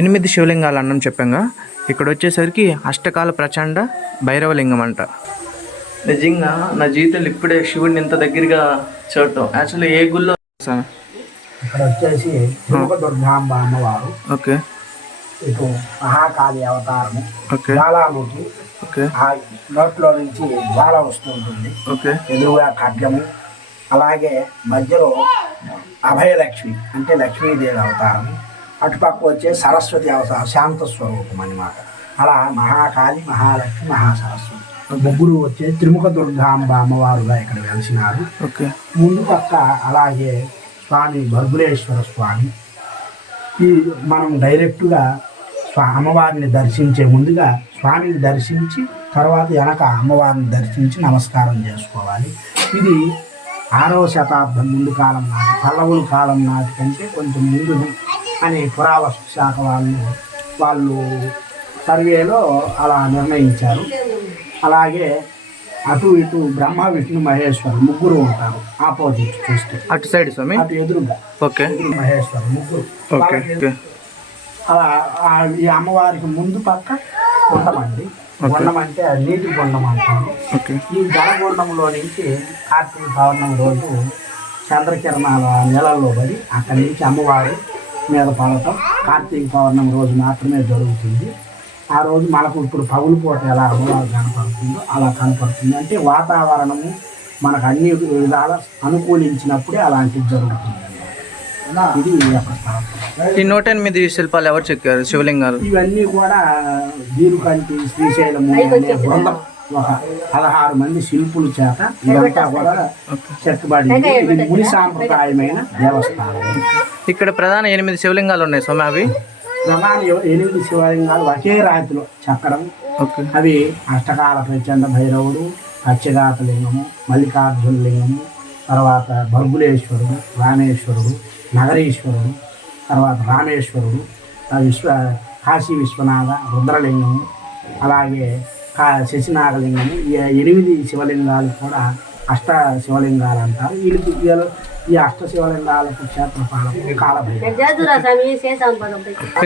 ఎనిమిది శివలింగాలు అన్నం చెప్పాంగా, ఇక్కడ వచ్చేసరికి అష్టకాల ప్రచండ భైరవలింగం అంట. నిజంగా నా జీవితంలో ఇప్పుడే శివుడిని ఇంత దగ్గరగా చూడటం. యాక్చువల్లీ ఏ గుళ్ళో ఇక్కడ వచ్చేసి దుర్గాంబ అమ్మవారు, ఓకే, ఇటు మహాకాళి అవతారము, ఓకే, జ్వాలాముఖి, ఓకే, ఆ నోట్లో నుంచి జ్వాల వస్తూ ఉంటుంది, ఓకే, ఎదురుగా ఖడ్గము, అలాగే మధ్యలో అభయలక్ష్మి అంటే లక్ష్మీదేవి అవతారము, అటుపక్క వచ్చే సరస్వతి అవతారం, శాంత స్వరూపం అన్నమాట. అలా మహాకాళి, మహాలక్ష్మి, మహాసరస్వతి ముగ్గురు వచ్చే త్రిముఖ దుర్గాంబ అమ్మవారుగా ఇక్కడ వెలిసినారు. ఓకే. ముందు పక్క అలాగే స్వామి భర్గులేశ్వర స్వామి. ఈ మనం డైరెక్ట్గా అమ్మవారిని దర్శించే ముందుగా స్వామిని దర్శించి తర్వాత వెనక అమ్మవారిని దర్శించి నమస్కారం చేసుకోవాలి. ఇది 6వ శతాబ్దం ముందు కాలం నాటి, పల్లవుల కాలం నాటి కంటే కొంచెం ముందు అని పురావస్తు శాఖ వాళ్ళు సర్వేలో అలా నిర్ణయించారు. అలాగే అటు ఇటు బ్రహ్మ విష్ణు మహేశ్వరు ముగ్గురు ఉంటారు. ఆపోజిట్ చూస్తే అటు సైడ్ స్వామి, అటు ఎదురుగా, ఓకే, మహేశ్వరు ముగ్గురు. ఓకే. అలా ఈ అమ్మవారికి ముందు పక్క గుండమండి. గుండం అంటే నీటి గుండం అంటారు. ఈ జలగుండంలో నుంచి కార్తీక పౌర్ణమి రోజు చంద్రకిరణాల నీళ్ళల్లో పడి అక్కడి నుంచి అమ్మవారు మీద పడటం కార్తీక పౌర్ణమి రోజు మాత్రమే జరుగుతుంది. ఆ రోజు మనకు ఇప్పుడు పగులు పూట ఎలా అమ్మవారు కనపడుతుందో అలా కనపడుతుంది. అంటే వాతావరణము మనకు అన్ని విధాల అనుకూలించినప్పుడే అలాంటివి జరుగుతుంది. ఇది ఈ 108 శిల్పాలు ఎవరు చెక్కారు? శివలింగాలు ఇవన్నీ కూడా వీరుకంటి శ్రీశైలము అనే బృందం, ఒక 16 మంది శిల్పుల చేత ఇదంతా కూడా చెక్కబడింది. ఇది ముని సాంప్రదాయమైన దేవస్థానం. ఇక్కడ ప్రధాన 8 శివలింగాలు ఉన్నాయి స్వామి. అవి ప్రధాన 8 శివలింగాలు ఒకే రాతిలో చెక్కడం. అవి అష్టకాల ప్రచండ భైరవుడు, అత్యఘాత లింగము, మల్లికార్జున లింగము, తర్వాత భర్గులేశ్వరుడు, రామేశ్వరుడు, నగరీశ్వరుడు, తర్వాత రామేశ్వరుడు, కాశీ విశ్వనాథ, రుద్రలింగము, అలాగే శశినాగలింగము. ఈ 8 శివలింగాలు కూడా అష్ట శివలింగాలు అంటారు. వీళ్ళకి ఈ అష్ట శివలింగాలకు క్షేత్రపాలకు కాలభైరవుడు.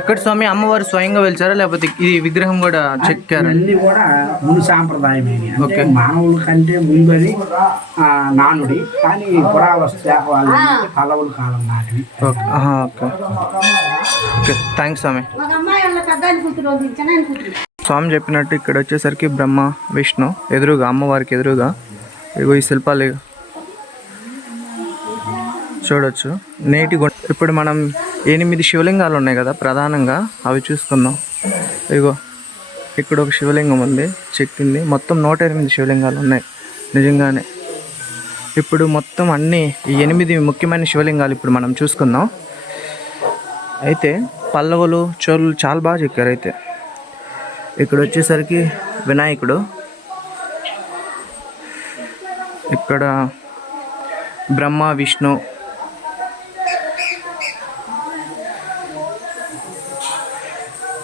ఎక్కడ స్వామి అమ్మవారు స్వయంగా వెళ్తారా లేకపోతే ఈ విగ్రహం కూడా చెక్కారు? అన్ని కూడా ముని సాంప్రదాయమే. అంటే మానవుల కంటే ముందని నానుడి, కానీ పురావస్తు శాఖ వాళ్ళు పల్లవుల కాలం నాటివి. ఓకే, థ్యాంక్స్ స్వామి. స్వామి చెప్పినట్టు ఇక్కడ వచ్చేసరికి బ్రహ్మ విష్ణు ఎదురుగా, అమ్మవారికి ఎదురుగా ఇగో ఈ శిల్పాలు చూడవచ్చు. నేటి ఇప్పుడు మనం 8 శివలింగాలు ఉన్నాయి కదా ప్రధానంగా, అవి చూసుకుందాం. ఇగో ఇక్కడ ఒక శివలింగం ఉంది చెక్కింది. మొత్తం 108 శివలింగాలు ఉన్నాయి నిజంగానే. ఇప్పుడు మొత్తం అన్నీ ఈ 8 ముఖ్యమైన శివలింగాలు ఇప్పుడు మనం చూసుకుందాం. అయితే పల్లవులు, చోళులు చాలా బాగా చెక్కారు. అయితే ఇక్కడ వచ్చేసరికి వినాయకుడు, ఇక్కడ బ్రహ్మ విష్ణు,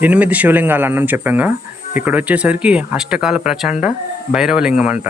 ఎనిమిది శివలింగాలు అన్నం చెప్పాంగా. ఇక్కడ వచ్చేసరికి అష్టకాల ప్రచండ భైరవలింగం అంట.